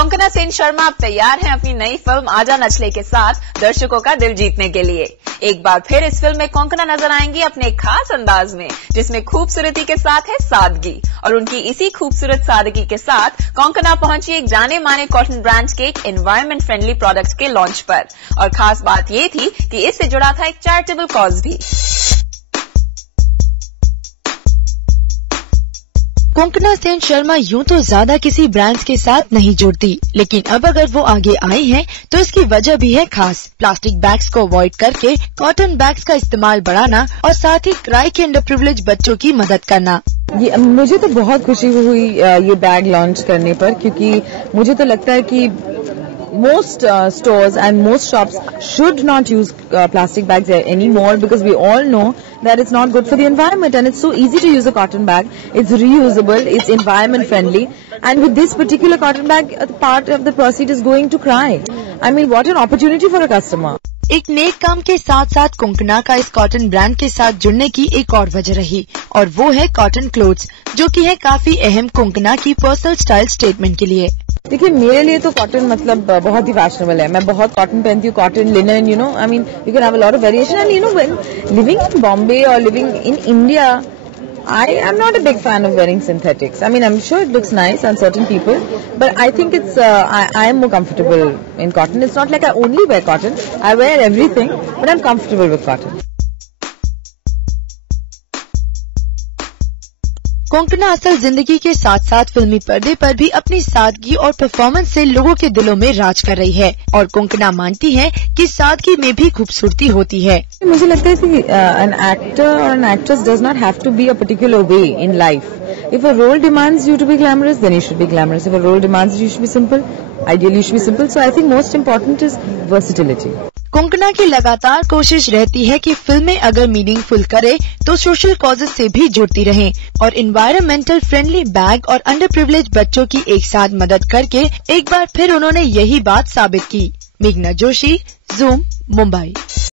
कोंकणा सेन शर्मा अब तैयार हैं अपनी नई फिल्म आजा नचले के साथ दर्शकों का दिल जीतने के लिए। एक बार फिर इस फिल्म में कोंकणा नजर आएंगी अपने एक खास अंदाज में, जिसमें खूबसूरती के साथ है सादगी। और उनकी इसी खूबसूरत सादगी के साथ कोंकणा पहुंची एक जाने माने कॉटन ब्रांड के एक एनवायरमेंट फ्रेंडली प्रोडक्ट्स के लॉन्च पर। और खास बात ये थी कि इससे जुड़ा था एक चैरिटेबल कॉज भी। कोंकणा सेन शर्मा यूं तो ज्यादा किसी ब्रांड्स के साथ नहीं जुड़ती, लेकिन अब अगर वो आगे आई हैं, तो इसकी वजह भी है खास। प्लास्टिक बैग्स को अवॉइड करके कॉटन बैग्स का इस्तेमाल बढ़ाना और साथ ही क्राई के अंडर प्रिविलेज बच्चों की मदद करना। मुझे तो बहुत खुशी हुई ये बैग लॉन्च करने पर, क्योंकि मुझे तो लगता है कि most stores and most shops should not use plastic bags anymore, because we all know that it's not good for the environment, and it's so easy to use a cotton bag. It's reusable, it's environment friendly, and with this particular cotton bag, part of the proceeds is going to Cry. I mean, what an opportunity for a customer. एक नेक काम के साथ साथ कोंकणा का इस cotton brand के साथ जुड़ने की एक और वजह रही, और वो है कॉटन क्लोथ्स, जो कि है काफी अहम कोंकणा की पर्सनल स्टाइल स्टेटमेंट के लिए। देखिए, मेरे लिए तो कॉटन मतलब बहुत ही फैशनेबल है। मैं बहुत कॉटन पहनती हूँ, cotton, linen, you know, I mean you can have a lot of variation, and you know when living in Bombay और living in India, I am not a big fan of wearing synthetics. I mean, I'm sure it looks nice on certain people, but I think it's I am more comfortable in cotton. It's not like I only wear cotton. I wear everything, but I'm comfortable with cotton. Konkona असल जिंदगी के साथ साथ फिल्मी पर्दे पर भी अपनी सादगी और परफॉर्मेंस से लोगों के दिलों में राज कर रही है, और कोंकणा मानती है कि सादगी में भी खूबसूरती होती है। मुझे लगता है कि an actor or an actress does not have to be a particular way in life. If a role demands you to be glamorous, then you should be glamorous. If a role demands you should be simple, ideally you should be simple. So I think most important is versatility. Konkona की लगातार कोशिश रहती है कि फिल्में अगर meaningful करे तो सोशल कॉजेज से भी जुड़ती रहें, और एनवायरमेंटल फ्रेंडली बैग और अंडर प्रिविलेज बच्चों की एक साथ मदद करके एक बार फिर उन्होंने यही बात साबित की। मेघना जोशी, ज़ूम, मुंबई।